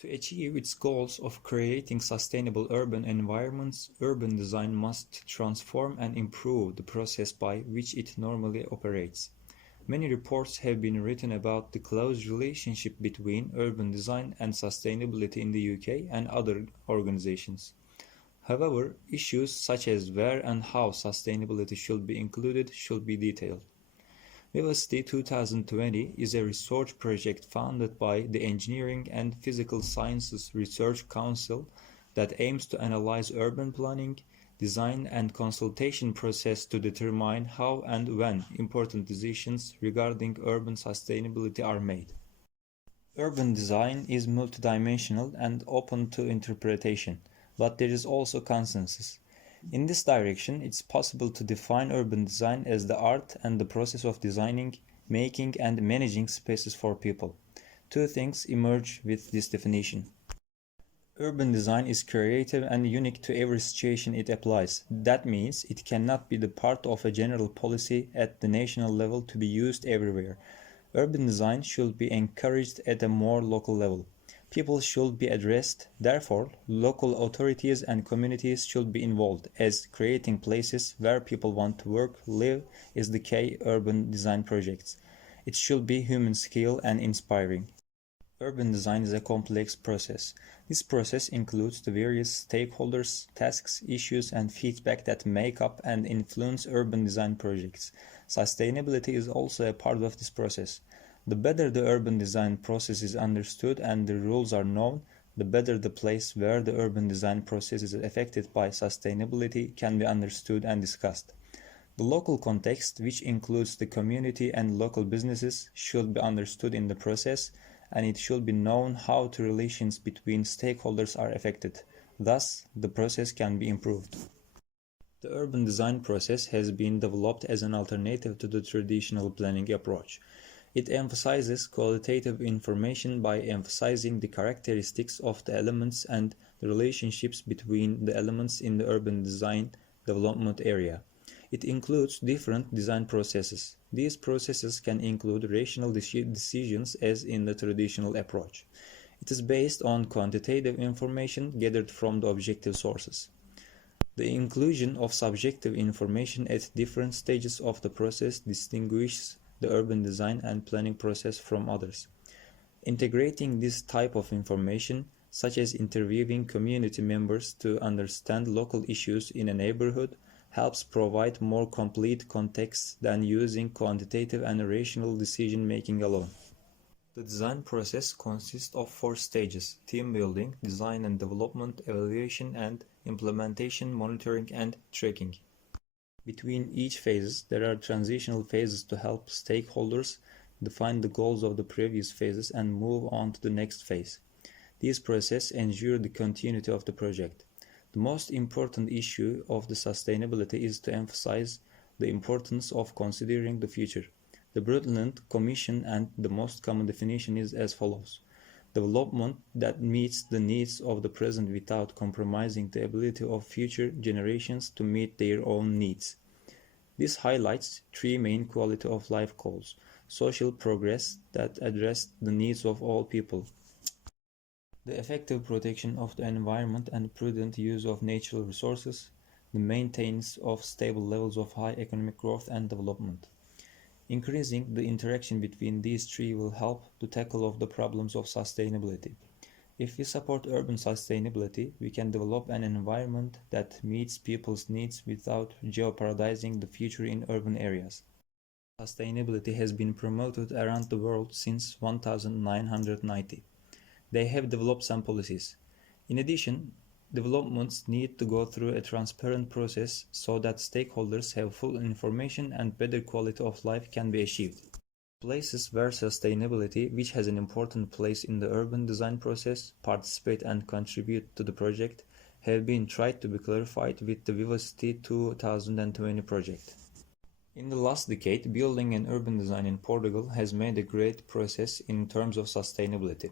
To achieve its goals of creating sustainable urban environments, urban design must transform and improve the process by which it normally operates. Many reports have been written about the close relationship between urban design and sustainability in the UK and other organizations. However, issues such as where and how sustainability should be included should be detailed. Vivacity 2020 is a research project funded by the Engineering and Physical Sciences Research Council that aims to analyze urban planning, design and consultation process to determine how and when important decisions regarding urban sustainability are made. Urban design is multidimensional and open to interpretation, but there is also consensus. In this direction, it's possible to define urban design as the art and the process of designing, making and managing spaces for people. Two things emerge with this definition. Urban design is creative and unique to every situation it applies. That means it cannot be the part of a general policy at the national level to be used everywhere. Urban design should be encouraged at a more local level. People should be addressed, therefore, local authorities and communities should be involved, as creating places where people want to work, live is the key urban design projects. It should be human skill and inspiring. Urban design is a complex process. This process includes the various stakeholders, tasks, issues, and feedback that make up and influence urban design projects. Sustainability is also a part of this process. The better the urban design process is understood and the rules are known, the better the place where the urban design process is affected by sustainability can be understood and discussed. The local context, which includes the community and local businesses, should be understood in the process, and it should be known how the relations between stakeholders are affected. Thus, the process can be improved. The urban design process has been developed as an alternative to the traditional planning approach. It emphasizes qualitative information by emphasizing the characteristics of the elements and the relationships between the elements in the urban design development area. It includes different design processes. These processes can include rational decisions as in the traditional approach. It is based on quantitative information gathered from the objective sources. The inclusion of subjective information at different stages of the process distinguishes the urban design and planning process from others. Integrating this type of information, such as interviewing community members to understand local issues in a neighborhood, helps provide more complete context than using quantitative and rational decision-making alone. The design process consists of 4 stages: team building, design and development, evaluation and implementation, monitoring and tracking. Between each phase, there are transitional phases to help stakeholders define the goals of the previous phases and move on to the next phase. These processes ensure the continuity of the project. The most important issue of the sustainability is to emphasize the importance of considering the future. The Brundtland Commission and the most common definition is as follows: development that meets the needs of the present without compromising the ability of future generations to meet their own needs. This highlights 3 main quality of life goals: social progress that address the needs of all people, the effective protection of the environment and prudent use of natural resources, the maintenance of stable levels of high economic growth and development. Increasing the interaction between these 3 will help to tackle of the problems of sustainability. If we support urban sustainability, we can develop an environment that meets people's needs without jeopardizing the future in urban areas. Sustainability has been promoted around the world since 1990. They have developed some policies. In addition, developments need to go through a transparent process so that stakeholders have full information and better quality of life can be achieved. Places where sustainability, which has an important place in the urban design process, participate and contribute to the project, have been tried to be clarified with the Vivacity 2020 project. In the last decade, building and urban design in Portugal has made a great progress in terms of sustainability.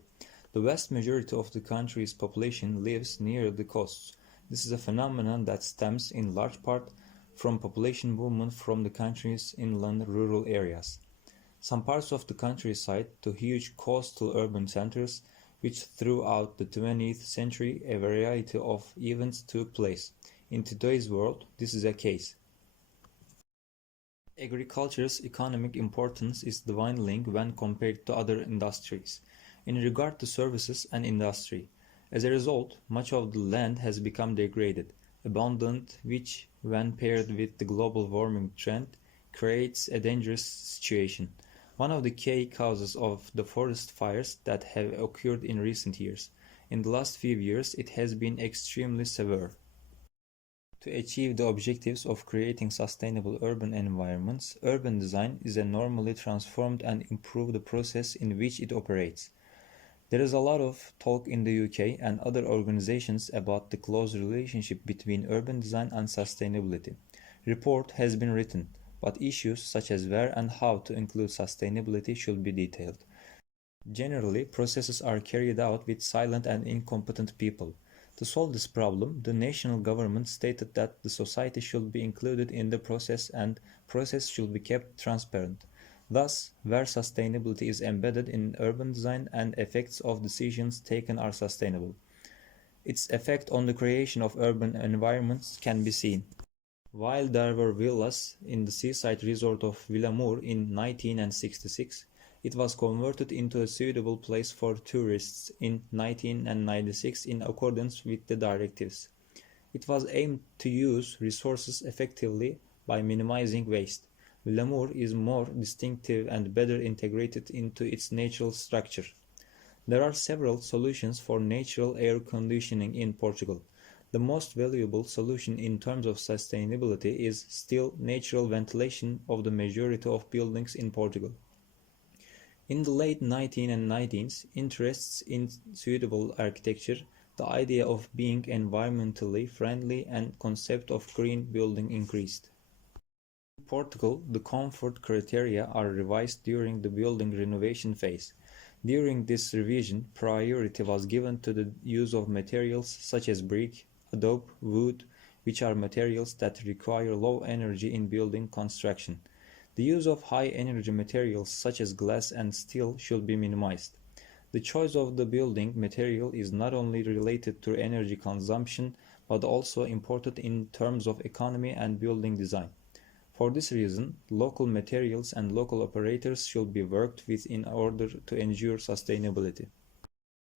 The vast majority of the country's population lives near the coasts. This is a phenomenon that stems in large part from population movement from the country's inland rural areas. Some parts of the countryside to huge coastal urban centers which throughout the 20th century a variety of events took place. In today's world, this is a case. Agriculture's economic importance is dwindling when compared to other industries, in regard to services and industry. As a result, much of the land has become degraded, abandoned, which, when paired with the global warming trend, creates a dangerous situation. One of the key causes of the forest fires that have occurred in recent years. In the last few years, it has been extremely severe. To achieve the objectives of creating sustainable urban environments, urban design is a normally transformed and improve the process in which it operates. There is a lot of talk in the UK and other organizations about the close relationship between urban design and sustainability. Report has been written, but issues such as where and how to include sustainability should be detailed. Generally, processes are carried out with silent and incompetent people. To solve this problem, the national government stated that the society should be included in the process and process should be kept transparent. Thus, where sustainability is embedded in urban design and effects of decisions taken are sustainable. Its effect on the creation of urban environments can be seen. While there were villas in the seaside resort of Villamour in 1966, it was converted into a suitable place for tourists in 1996 in accordance with the directives. It was aimed to use resources effectively by minimizing waste. Villamour is more distinctive and better integrated into its natural structure. There are several solutions for natural air conditioning in Portugal. The most valuable solution in terms of sustainability is still natural ventilation of the majority of buildings in Portugal. In the late 1990s, interests in suitable architecture, the idea of being environmentally friendly and concept of green building increased. In Portugal, the comfort criteria are revised during the building renovation phase. During this revision, priority was given to the use of materials such as brick, adobe, wood, which are materials that require low energy in building construction. The use of high-energy materials such as glass and steel should be minimized. The choice of the building material is not only related to energy consumption, but also important in terms of economy and building design. For this reason, local materials and local operators should be worked with in order to ensure sustainability.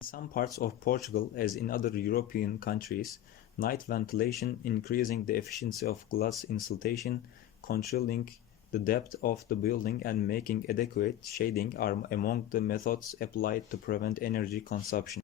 In some parts of Portugal, as in other European countries, night ventilation, increasing the efficiency of glass insulation, controlling the depth of the building and making adequate shading are among the methods applied to prevent energy consumption.